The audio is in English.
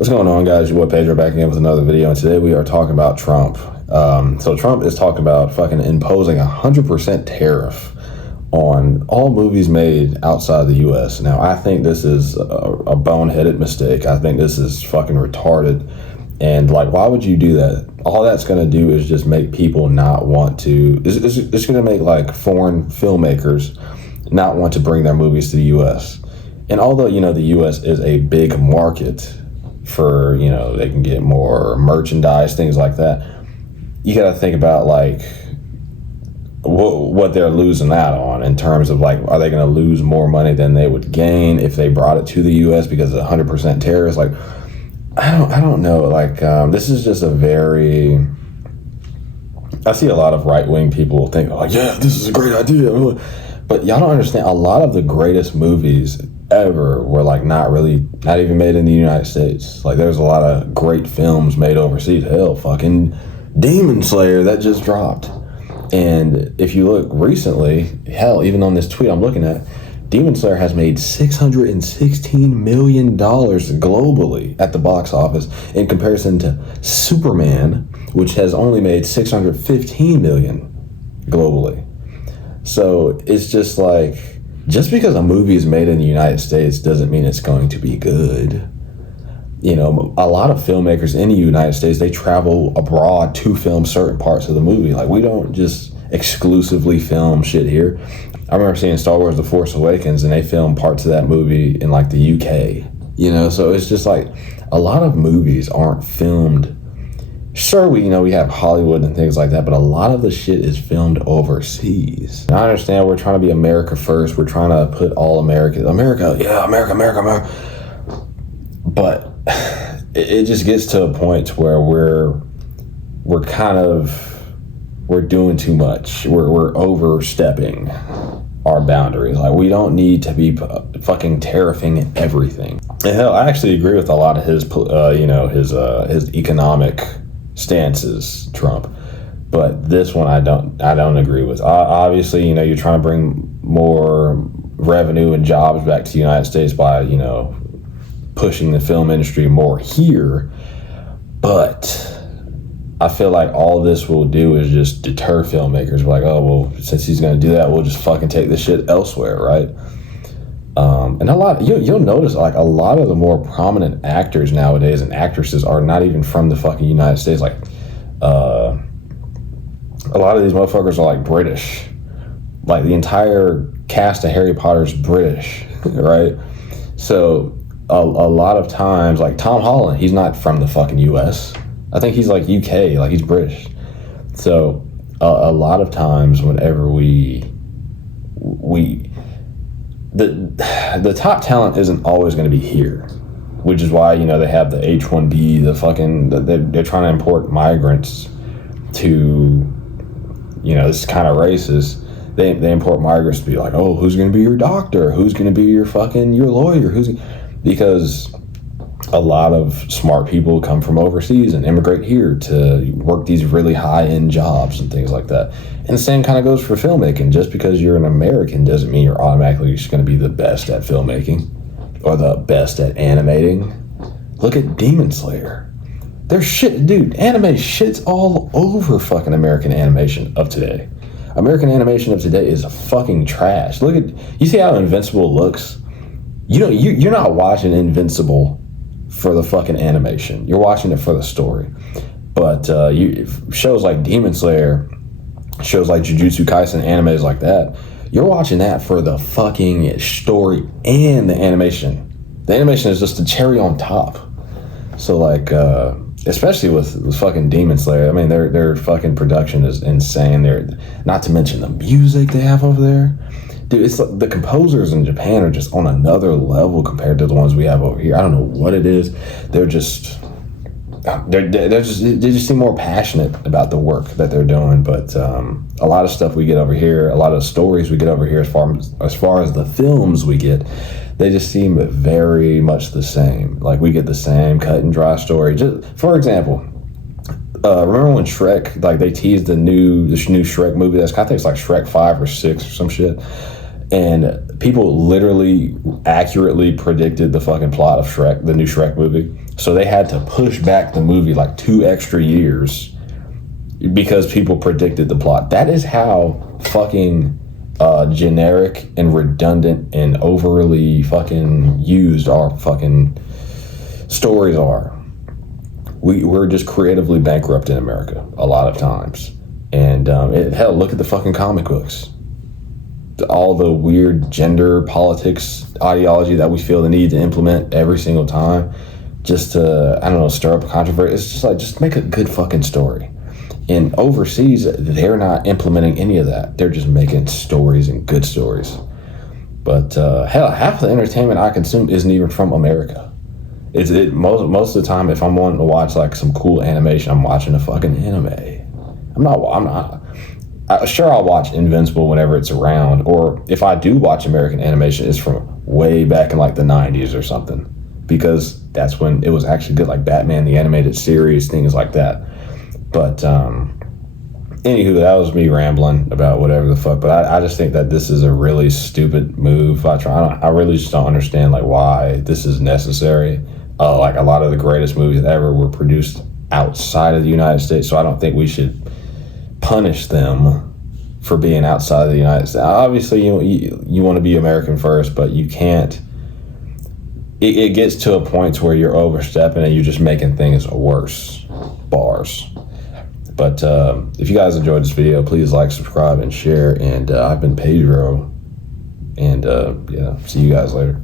What's going on, guys? Your boy Pedro back again with another video, and today we are talking about Trump. So Trump is talking about fucking imposing 100% tariff on all movies made outside the U.S. Now, I think this is a boneheaded mistake. I think this is fucking retarded. And, like, why would you do that? All that's going to do is just make people not want to... It's going to make, like, foreign filmmakers not want to bring their movies to the U.S. And although, you know, the U.S. is a big market for, you know, they can get more merchandise, things like that, you got to think about, like, what they're losing out on in terms of, like, are they going to lose more money than they would gain if they brought it to the U.S. because of 100% tariffs? Like, I don't know. Like, this is just a very... I see a lot of right-wing people think, like, yeah, this is a great idea. But y'all don't understand. A lot of the greatest movies ever were, like, not even made in the United States. Like, there's a lot of great films made overseas. Hell, fucking Demon Slayer that just dropped. And if you look recently, hell, even on this tweet I'm looking at, Demon Slayer has made $616 million globally at the box office in comparison to Superman, which has only made $615 million globally. So it's just like, just because a movie is made in the United States doesn't mean it's going to be good. You know, a lot of filmmakers in the United States, they travel abroad to film certain parts of the movie. Like, we don't just exclusively film shit here. I remember seeing Star Wars The Force Awakens, and they filmed parts of that movie in, like, the UK. You know, so it's just like, a lot of movies aren't filmed. Sure, we have Hollywood and things like that, but a lot of the shit is filmed overseas. And I understand we're trying to be America first. We're trying to put all America, yeah, America. But it just gets to a point where we're doing too much. We're overstepping our boundaries. Like, we don't need to be fucking tariffing everything. And hell, I actually agree with a lot of his economic stances, Trump. But this one I don't agree with. Obviously, you know, you're trying to bring more revenue and jobs back to the United States by, you know, pushing the film industry more here. But I feel like all this will do is just deter filmmakers. We're like, oh, well, since he's going to do that, we'll just fucking take this shit elsewhere, right? And a lot, you'll notice, like, a lot of the more prominent actors nowadays and actresses are not even from the fucking United States. Like, a lot of these motherfuckers are, like, British. Like, the entire cast of Harry Potter is British, right? So a lot of times, like, Tom Holland, he's not from the fucking U.S. I think he's, like, UK, like, he's British. So a lot of times whenever the top talent isn't always going to be here, which is why, you know, they have the H-1B, they're trying to import migrants to, you know, this kind of racist. They import migrants to be like, oh, who's going to be your doctor? Who's going to be your lawyer? Because a lot of smart people come from overseas and immigrate here to work these really high-end jobs and things like that. And the same kind of goes for filmmaking. Just because you're an American doesn't mean you're automatically just going to be the best at filmmaking or the best at animating. Look at Demon Slayer. There's shit, dude, anime shit's all over fucking American animation of today. American animation of today is fucking trash. You see how Invincible looks? You know, you're not watching Invincible for the fucking animation. You're watching it for the story. But shows like Demon Slayer, shows like Jujutsu Kaisen, animes like that, you're watching that for the fucking story and the animation. The animation is just a cherry on top. So, like, especially with fucking Demon Slayer, I mean, their fucking production is insane. Not to mention the music they have over there. Dude, it's like the composers in Japan are just on another level compared to the ones we have over here. I don't know what it is. They just seem more passionate about the work that they're doing. But a lot of stuff we get over here, a lot of stories we get over here, as far as the films we get, they just seem very much the same. Like, we get the same cut and dry story. Just for example, remember when Shrek, like, they teased the new Shrek movie? I think it's like Shrek 5 or 6 or some shit. And people literally accurately predicted the fucking plot of Shrek, the new Shrek movie. So they had to push back the movie like 2 extra years because people predicted the plot. That is how fucking generic and redundant and overly fucking used our fucking stories are. We're just creatively bankrupt in America a lot of times. And hell, look at the fucking comic books. All the weird gender politics ideology that we feel the need to implement every single time just to, I don't know, stir up a controversy. It's just like, just make a good fucking story. And overseas, they're not implementing any of that. They're just making stories and good stories. But hell, half the entertainment I consume isn't even from America. Most of the time, if I'm wanting to watch like some cool animation, I'm watching a fucking anime. Sure, I'll watch Invincible whenever it's around, or if I do watch American animation, it's from way back in like the 90s or something, because that's when it was actually good, like Batman the Animated Series, things like that. But anywho, that was me rambling about whatever the fuck, but I just think that this is a really stupid move. I really just don't understand like why this is necessary. Like a lot of the greatest movies ever were produced outside of the United States, so I don't think we should punish them for being outside of the United States. Obviously, you want to be American first, but you can't. It gets to a point where you're overstepping and you're just making things worse. Bars. But if you guys enjoyed this video, please like, subscribe, and share. And I've been Pedro. And yeah, see you guys later.